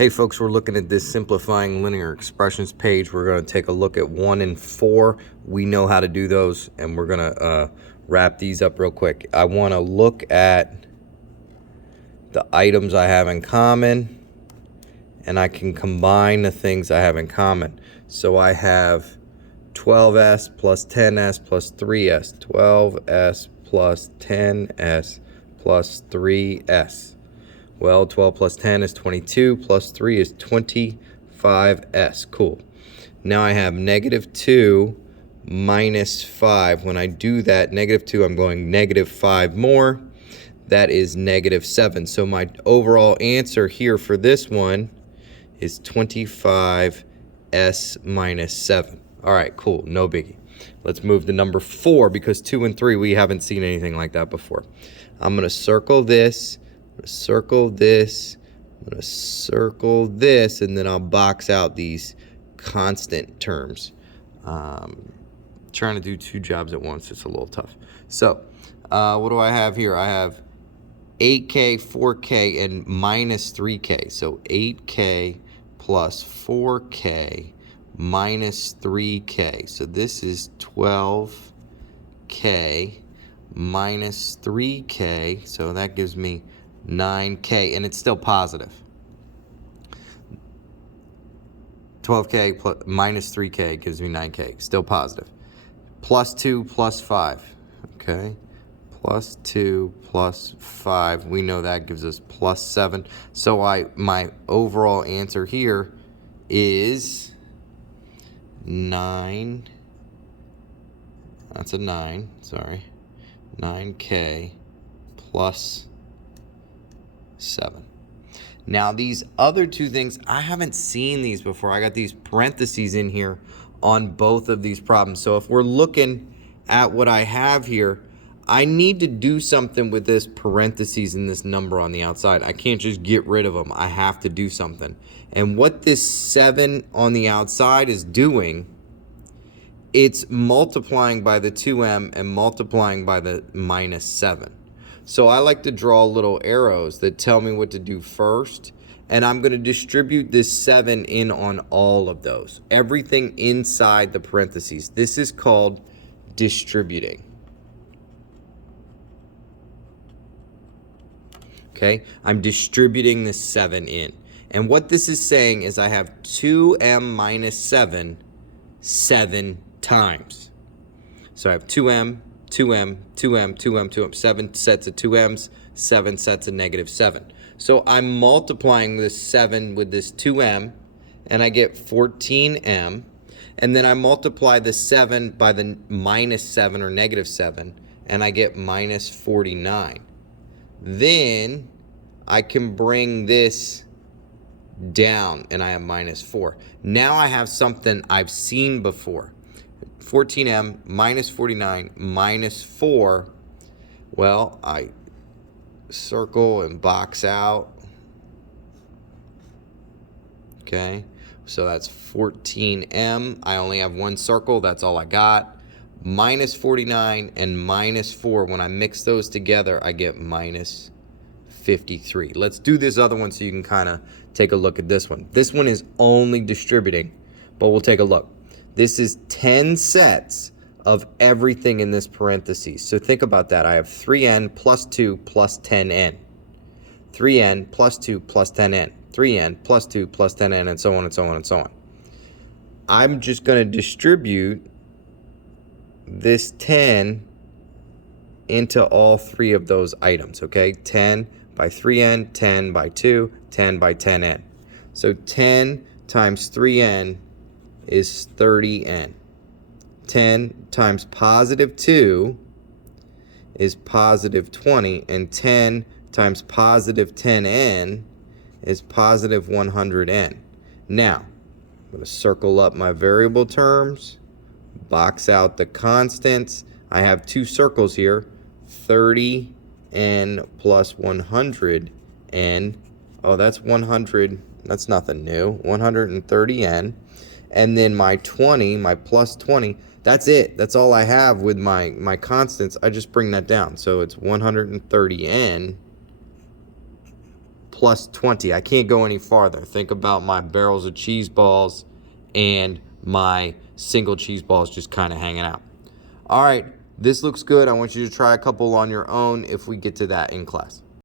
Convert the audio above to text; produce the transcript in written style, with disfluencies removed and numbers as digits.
Hey folks, we're looking at this simplifying linear expressions page. We're going to take a look at 1 and 4. We know how to do those, and we're going to wrap these up real quick. I want to look at the items I have in common, and I can combine the things I have in common. So I have 12s plus 10s plus 3s, 12s plus 10s plus 3s. Well, 12 plus 10 is 22, plus 3 is 25s. Cool. Now I have negative 2 minus 5. When I do that, negative 2, I'm going negative 5 more. That is negative 7. So my overall answer here for this one is 25s minus 7. All right, cool. No biggie. Let's move to number 4 because 2 and 3, we haven't seen anything like that before. I'm going to circle this. Circle this, I'm going to circle this, and then I'll box out these constant terms. Trying to do 2 jobs at once, it's a little tough. So what do I have here? I have 8k, 4k, and minus 3k. So 8k plus 4k minus 3k. So this is 12k minus 3k. So that gives me 9k, and it's still positive. 12k plus minus 3k gives me 9k, still positive. Plus 2 plus 5, okay? Plus 2 plus 5, we know that gives us plus 7. So my overall answer here is 9. That's a 9, sorry. 9k plus 7. Now these other 2 things, I haven't seen these before. I got these parentheses in here on both of these problems. So if we're looking at what I have here, I need to do something with this parentheses and this number on the outside. I can't just get rid of them. I have to do something. And what this 7 on the outside is doing, it's multiplying by the 2m and multiplying by the minus 7. So I like to draw little arrows that tell me what to do first. And I'm going to distribute this 7 in on all of those. Everything inside the parentheses. This is called distributing. Okay, I'm distributing this 7 in. And what this is saying is I have 2m minus 7 times. So I have 2m, 2m, 2m, 2m, 2m, 7 sets of 2m's, 7 sets of negative 7. So I'm multiplying this 7 with this 2m, and I get 14m. And then I multiply the 7 by the minus 7 or negative 7, and I get minus 49. Then I can bring this down, and I have minus 4. Now I have something I've seen before. 14m minus 49 minus 4. Well, I circle and box out. Okay, so that's 14m. I only have one circle. That's all I got. Minus 49 and minus 4. When I mix those together, I get minus 53. Let's do this other one so you can kind of take a look at this one. This one is only distributing, but we'll take a look. This is 10 sets of everything in this parentheses. So think about that. I have 3n plus 2 plus 10n. 3n plus 2 plus 10n. 3n plus 2 plus 10n, and so on and so on and so on. I'm just going to distribute this 10 into all 3 of those items, okay? 10 by 3n, 10 by 2, 10 by 10n. So 10 times 3n is 30n. 10 times positive 2 is positive 20, and 10 times positive 10n is positive 100n. Now, I'm going to circle up my variable terms, box out the constants. I have 2 circles here, 30n plus 100n. Oh, that's 100. That's nothing new. 130n. And then my 20, my plus 20, that's it. That's all I have with my constants. I just bring that down. So it's 130n plus 20. I can't go any farther. Think about my barrels of cheese balls and my single cheese balls just kind of hanging out. All right, this looks good. I want you to try a couple on your own if we get to that in class.